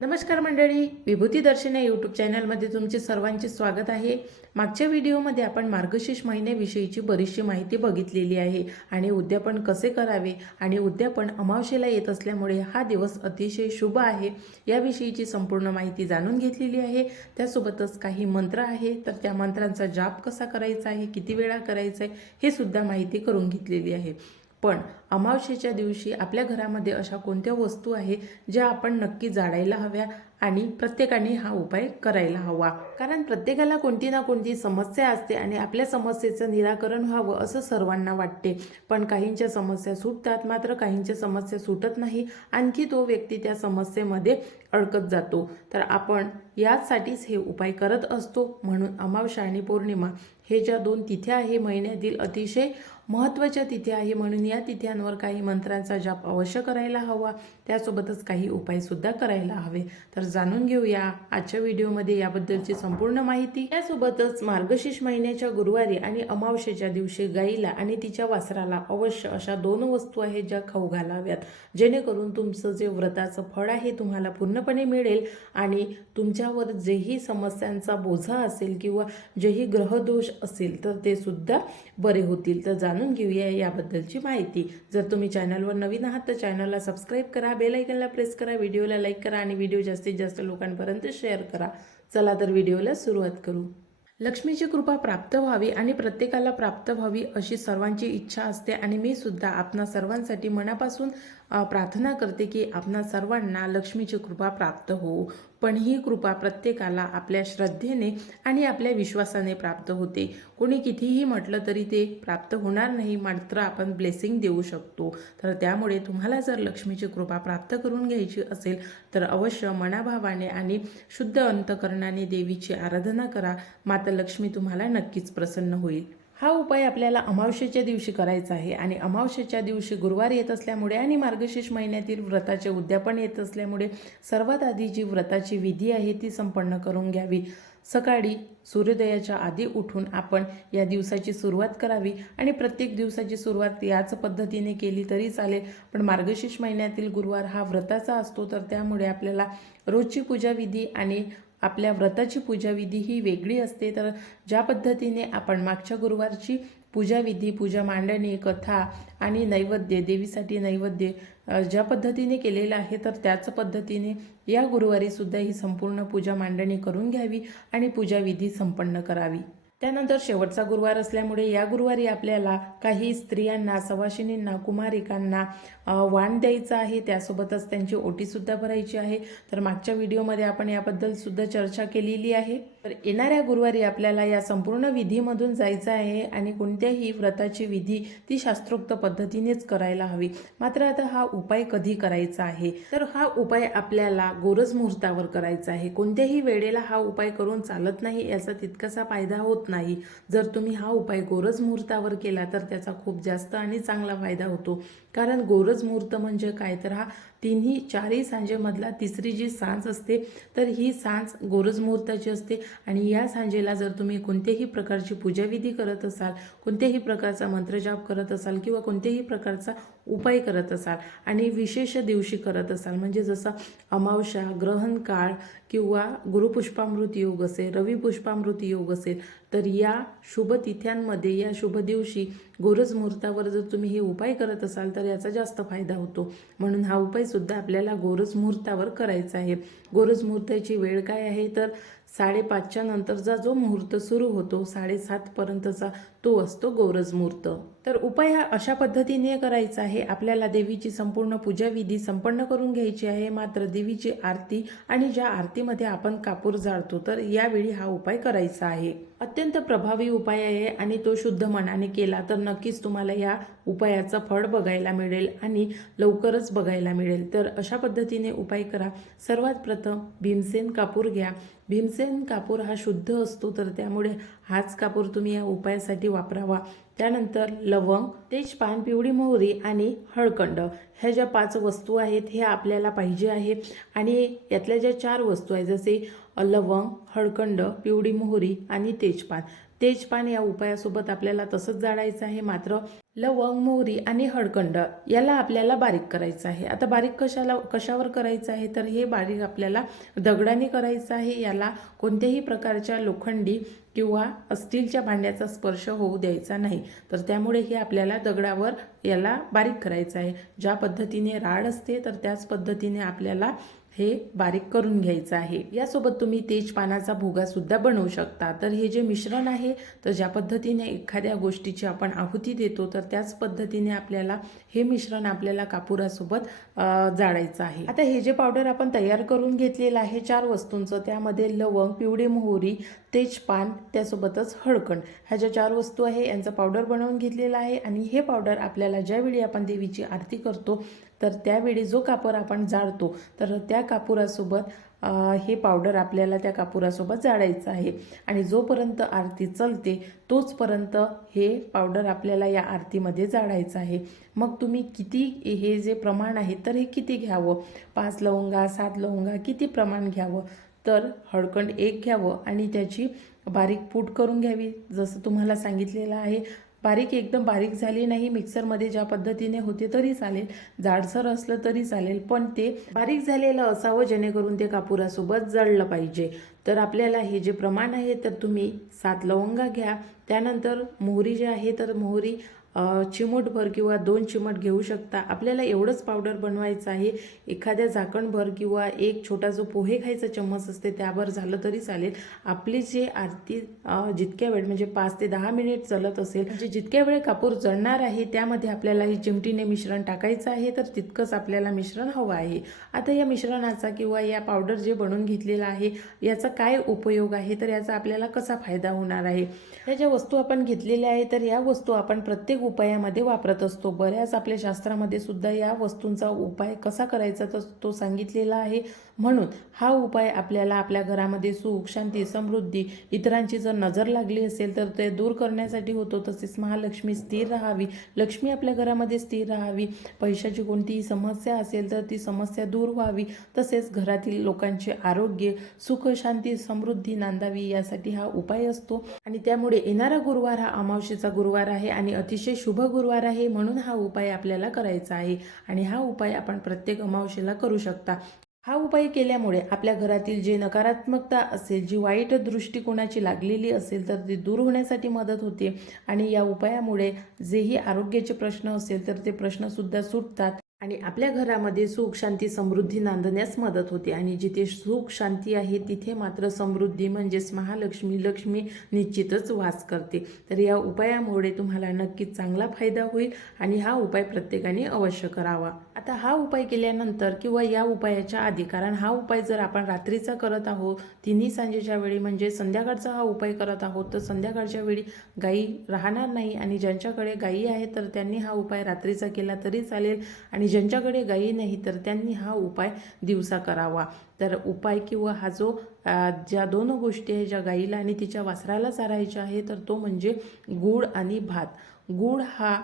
नमस्कार मंडळी विभूती दर्शन या यूट्यूब चॅनलमध्ये तुमचे सर्वांचे स्वागत आहे. मागच्या व्हिडिओमध्ये आपण मार्गशीर्ष महिन्याविषयीची बरीचशी माहिती बघितलेली आहे आणि उद्यापन कसे करावे आणि उद्यापन अमावशेला येत असल्यामुळे हा दिवस अतिशय शुभ आहे याविषयीची संपूर्ण माहिती जाणून घेतलेली आहे. त्यासोबतच काही मंत्र आहे तर त्या मंत्रांचा जाप कसा करायचा आहे किती वेळा करायचा आहे हे सुद्धा माहिती करून घेतलेली आहे. पण अमावशेच्या दिवशी आपल्या घरामध्ये अशा कोणत्या वस्तू आहे ज्या आपण नक्की जाळायला हव्या आणि प्रत्येकाने हा उपाय करायला हवा? कारण प्रत्येकाला कोणती ना कोणती समस्या असते आणि आपल्या समस्येचं निराकरण व्हावं असं सर्वांना वाटते. पण काहींच्या समस्या सुटतात मात्र काहींच्या समस्या सुटत नाही. आणखी तो व्यक्ती त्या समस्येमध्ये अडकत जातो. तर आपण याचसाठीच हे उपाय करत असतो. म्हणून अमावस्या आणि पौर्णिमा हे ज्या दोन तिथ्या आहे महिन्यातील अतिशय महत्त्वाच्या तिथी आहे म्हणून या तिथ्यांवर काही मंत्रांचा जाप अवश्य करायला हवा. त्यासोबतच काही उपायसुद्धा करायला हवे. तर जाणून घेऊया आजच्या व्हिडिओमध्ये याबद्दलची संपूर्ण माहिती. त्यासोबतच मार्गशीर्ष महिन्याच्या गुरुवारी आणि अमावस्येच्या दिवशी गाईला आणि तिच्या वासराला अवश्य अशा दोन वस्तू आहेत ज्या खाऊ घालाव्यात. जेणेकरून तुमचं जे व्रताचं फळ आहे तुम्हाला पूर्णपणे मिळेल आणि तुमच्यावर जेही समस्यांचा बोझा असेल किंवा जेही ग्रहदोष असेल तर ते सुद्धा बरे होतील. तर जाणून घेऊया याबद्दलची माहिती. जर तुम्ही चॅनलवर नवीन आहात तर चॅनलला सबस्क्राईब करा बेल आयकनला प्रेस करा व्हिडिओला लाईक करा आणि व्हिडिओ जास्तीत जास्त लोकांपर्यंत शेअर करा. चला तर व्हिडिओला सुरुवात करू. लक्ष्मीची कृपा प्राप्त व्हावी आणि प्रत्येकाला प्राप्त व्हावी अशी सर्वांची इच्छा असते आणि मी सुद्धा आपणा सर्वांसाठी मनापासून प्रार्थना करते की आपणा सर्वांना लक्ष्मीची कृपा प्राप्त हो. पण ही कृपा प्रत्येकाला आपल्या श्रद्धेने आणि आपल्या विश्वासाने प्राप्त होते. कोणी कितीही म्हटलं तरी ते प्राप्त होणार नाही मात्र आपण ब्लेसिंग देऊ शकतो. तर त्यामुळे तुम्हाला जर लक्ष्मीची कृपा प्राप्त करून घ्यायची असेल तर अवश्य मनाभावाने आणि शुद्ध अंतकरणाने देवीची आराधना करा. माता लक्ष्मी तुम्हाला नक्कीच प्रसन्न होईल. हा उपाय आपल्याला अमावस्येच्या दिवशी करायचा आहे. आणि अमावस्येच्या दिवशी गुरुवार येत असल्यामुळे आणि मार्गशीर्ष महिन्यातील व्रताचे उद्यापन येत असल्यामुळे सर्वात आधी जी व्रताची विधी आहे ती संपन्न करून घ्यावी. सकाळी सूर्योदयाच्या आधी उठून आपण या दिवसाची सुरुवात करावी. आणि प्रत्येक दिवसाची सुरुवात याच पद्धतीने केली तरी चालेल. पण मार्गशीर्ष महिन्यातील गुरुवार हा व्रताचा असतो तर त्यामुळे आपल्याला रोजची पूजाविधी आणि आपल्या व्रताची पूजाविधी ही वेगळी असते. तर ज्या पद्धतीने आपण मागच्या गुरुवारची पूजाविधी पूजा मांडणी कथा आणि नैवेद्य देवीसाठी नैवेद्य ज्या पद्धतीने केलेलं आहे तर त्याच पद्धतीने या गुरुवारीसुद्धा ही संपूर्ण पूजा मांडणी करून घ्यावी आणि पूजाविधी संपन्न करावी. त्यानंतर शेवटचा गुरुवार असल्यामुळे या गुरुवारी आपल्याला काही स्त्रियांना सवाशिनींना कुमारिकांना वाण द्यायचं आहे. त्यासोबतच त्यांची ओटीसुद्धा भरायची आहे. तर मागच्या व्हिडिओमध्ये आपण याबद्दलसुद्धा चर्चा केलेली आहे. तर येणाऱ्या गुरुवारी आपल्याला या संपूर्ण विधीमधून जायचं आहे आणि कोणत्याही व्रताची विधी ती शास्त्रोक्त पद्धतीनेच करायला हवी. मात्र आता हा उपाय कधी करायचा आहे? तर हा उपाय आपल्याला गोरज मुहूर्तावर करायचा आहे. कोणत्याही वेळेला हा उपाय करून चालत नाही याचा तितकासा फायदा होत नाही. जर तुम्ही हा उपाय गोरज मुहूर्तावर केला तर त्याचा खूप जास्त आणि चांगला फायदा होतो. कारण गोरज मुहूर्त म्हणजे काय? तर हा तिन्ही चारही सांजेमधला तिसरी जी सांज असते तर ही सांज गोरज मुहूर्ताची असते. आणि या सांजेला जर तुम्ही कोणत्याही प्रकारची पूजाविधी करत असाल कोणत्याही प्रकारचा मंत्रजाप करत असाल किंवा कोणत्याही प्रकारचा उपाय करत असाल आणि विशेष दिवशी करत असाल म्हणजे जसं अमावस्या ग्रहण काळ किंवा गुरुपुष्पामृत योग असेल रवी पुष्पामृत योग असेल तर या शुभ तिथ्यांमध्ये या शुभ दिवशी गोरज मुहूर्तावर जर तुम्ही हे उपाय करत असाल तर याचा जास्त फायदा होतो. म्हणून हा उपायसुद्धा आपल्याला गोरज मुहूर्तावर करायचा आहे. गोरज मुहूर्ताची वेळ काय आहे? तर साडेपाचच्या नंतरचा जो मुहूर्त सुरू होतो साडेसातपर्यंतचा तो असतो गोरज मुहूर्त तर उपाय हा अशा पद्धतीने करायचा आहे. आपल्याला देवीची संपूर्ण पूजाविधी संपन्न करून घ्यायची आहे. मात्र देवीची आरती आणि ज्या आरतीमध्ये आपण कापूर जाळतो तर यावेळी हा उपाय करायचा आहे. अत्यंत प्रभावी उपाय आहे आणि तो शुद्ध मनाने केला तर नक्कीच तुम्हाला या उपायाचं फळ बघायला मिळेल आणि लवकरच बघायला मिळेल. तर अशा पद्धतीने उपाय करा. सर्वात प्रथम भीमसेन कापूर घ्या. भीमसेन कापूर हा शुद्ध असतो तर त्यामुळे हाच कापूर तुम्ही या उपायासाठी वापरावा. त्यानंतर लवंग तेजपान पिवळी मोहरी आणि हळकंड ह्या ज्या पाच वस्तू आहेत हे आपल्याला पाहिजे आहे आणि यातल्या ज्या चार वस्तू आहेत जसे लवंग हळकंड पिवळी मोहरी आणि तेजपान तेजपान या उपायासोबत आपल्याला तसंच जाळायचं आहे. मात्र लवंग मोहरी आणि हळकंड याला आपल्याला बारीक करायचं आहे. आता बारीक कशाला कशावर करायचं आहे? तर हे बारीक आपल्याला दगडाने करायचं आहे. याला कोणत्याही प्रकारच्या लोखंडी किंवा स्टीलच्या भांड्याचा स्पर्श होऊ द्यायचा नाही. तर त्यामुळे हे आपल्याला दगडावर याला बारीक करायचं आहे. ज्या पद्धतीने राड असते तर त्याच पद्धतीने आपल्याला हे बारीक करून घ्यायचं आहे. यासोबत तुम्ही तेज पानाचा बनवू शकता. तर हे जे मिश्रण आहे तर ज्या पद्धतीने एखाद्या गोष्टीची आपण आहुती देतो तर त्याच पद्धतीने आपल्याला हे मिश्रण आपल्याला कापुरासोबत जाळायचं आहे. आता हे जे पावडर आपण तयार करून घेतलेलं आहे चार वस्तूंचं त्यामध्ये लवंग पिवळी मोहरी तेजपान त्यासोबतच हळकण ह्या ज्या चार वस्तू आहे यांचं पावडर बनवून घेतलेलं आहे आणि हे पावडर आपल्याला ज्यावेळी आपण देवीची आरती करतो तर त्यावेळी जो कापूर आपण जाळतो तर त्या कापुरासोबत हे पावडर आपल्याला त्या कापुरासोबत जाळायचं आहे. आणि जोपर्यंत आरती चलते तोचपर्यंत हे पावडर आपल्याला या आरतीमध्ये जाळायचं आहे. मग तुम्ही किती हे जे प्रमाण आहे तर हे किती घ्यावं? पाच लवंगा सात लवंगा किती प्रमाण घ्यावं? तर हळकंड एक घ्यावं आणि त्याची बारीक पूट करून घ्यावी. जसं तुम्हाला सांगितलेलं आहे बारीक एकदम बारीक झाली नाही मिक्सरमध्ये ज्या पद्धतीने होते तरी चालेल जाडसर असलं तरी चालेल पण ते बारीक झालेलं असावं जेणेकरून ते कापुरासोबत जळलं पाहिजे. तर आपल्याला हे जे प्रमाण आहे तर तुम्ही सात लवंगा घ्या. त्यानंतर मोहरी जे आहे तर मोहरी चिमूटभर किंवा दोन चिमट घेऊ शकता. आपल्याला एवढंच पावडर बनवायचं आहे. एखाद्या झाकणभर किंवा एक छोटा जो पोहे खायचा चम्मच असते त्यावर झालं तरी चालेल. आपली जे आरती जितक्या वेळ म्हणजे पाच ते दहा मिनिट चालत असेल म्हणजे जितक्या वेळ कापूर जळणार आहे त्यामध्ये आपल्याला ही चिमटीने मिश्रण टाकायचं आहे तर तितकंच आपल्याला मिश्रण हवं आहे. आता या मिश्रणाचा किंवा या पावडर जे बनवून घेतलेलं आहे याचा काय उपयोग आहे? तर याचा आपल्याला कसा फायदा होणार आहे? या ज्या वस्तू आपण घेतलेल्या आहे तर या वस्तू आपण प्रत्येक उपायामध्ये वापरत असतो. बऱ्याच आपल्या शास्त्रामध्ये सुद्धा या वस्तूंचा उपाय कसा करायचा तर तो सांगितलेला आहे. म्हणून हा उपाय आपल्याला आपल्या घरामध्ये सुख शांती समृद्धी इतरांची जर नजर लागली असेल तर ते दूर करण्यासाठी होतो. तसेच महालक्ष्मी स्थिर राहावी. लक्ष्मी आपल्या घरामध्ये स्थिर राहावी. पैशाची कोणतीही समस्या असेल तर ती समस्या दूर व्हावी. तसेच घरातील लोकांचे आरोग्य सुख शांती समृद्धी नांदावी यासाठी हा उपाय असतो. आणि त्यामुळे येणारा गुरुवार हा अमावशीचा गुरुवार आहे आणि अतिशय शुभ गुरुवार आहे म्हणून हा उपाय आपल्याला करायचा आहे आणि हा उपाय आपण प्रत्येक अमावशेला करू शकता. हा उपाय केल्यामुळे आपल्या घरातील जे नकारात्मकता असेल जी वाईट दृष्टिकोनाची लागलेली असेल तर ती दूर होण्यासाठी मदत होते. आणि या उपायामुळे जेही आरोग्याचे प्रश्न असेल तर ते प्रश्नसुद्धा सुटतात. आणि आपल्या घरामध्ये सुख शांती समृद्धी नांदण्यास मदत होते. आणि जिथे सुख शांती आहे तिथे मात्र समृद्धी म्हणजेच महालक्ष्मी लक्ष्मी निश्चितच वास करते. तर या उपायामुळे तुम्हाला नक्कीच चांगला फायदा होईल आणि हा उपाय प्रत्येकाने अवश्य करावा. आता हा उपाय केल्यानंतर किंवा या उपायाच्या आधी कारण हा उपाय जर आपण रात्रीचा करत आहोत तिन्ही सांजेच्या वेळी म्हणजे संध्याकाळचा हा उपाय करत आहोत तर संध्याकाळच्या वेळी गायी राहणार नाही आणि ज्यांच्याकडे गायी आहे तर त्यांनी हा उपाय रात्रीचा केला तरी चालेल. आणि ज्यांच्याकडे गायी नाही तर त्यांनी हा उपाय दिवसा करावा. तर उपाय किंवा हा जो ज्या दोन गोष्टी आहे ज्या गाईला आणि तिच्या वासराला चारायच्या आहे तर तो म्हणजे गूळ आणि भात. गूळ हा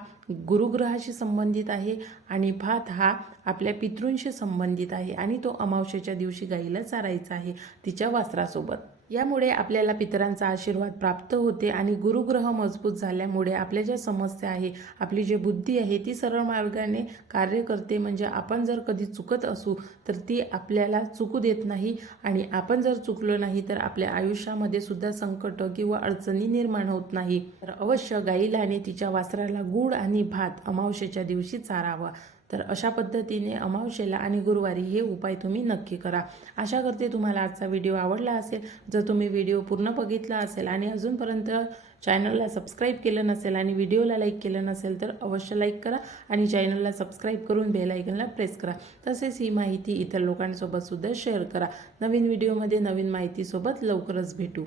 गुरुग्रहाशी संबंधित आहे आणि भात हा आपल्या पितृंशी संबंधित आहे आणि तो अमावस्येच्या दिवशी गाईला चारायचा आहे तिच्या वासरासोबत. यामुळे आपल्याला पितरांचा आशीर्वाद प्राप्त होते आणि गुरुग्रह मजबूत झाल्यामुळे आपल्या ज्या समस्या आहे आपली जी बुद्धी आहे ती सरळ मार्गाने कार्य करते. म्हणजे आपण जर कधी चुकत असू तर ती आपल्याला चुकू देत नाही. आणि आपण जर चुकलो नाही तर आपल्या आयुष्यामध्ये सुद्धा संकट किंवा अडचणी निर्माण होत नाही. तर अवश्य गाईला आणि तिच्या वासराला गूळ आणि भात अमावशेच्या दिवशी चारावा. तर अशा पद्धतीने अमावस्येला आणि गुरुवारी हे उपाय तुम्ही नक्की करा. आशा करते तुम्हाला आजचा व्हिडिओ आवडला असेल. जर तुम्ही व्हिडिओ पूर्ण बघितला असेल आणि अजूनपर्यंत चॅनलला सबस्क्राईब केलं नसेल आणि व्हिडिओला लाईक केलं नसेल तर अवश्य लाईक करा आणि चॅनलला सबस्क्राईब करून बेल आयकनला प्रेस करा. तसेच ही माहिती इतर लोकांसोबत सुद्धा शेअर करा. नवीन व्हिडिओमध्ये नवीन माहितीसोबत लवकरच भेटू.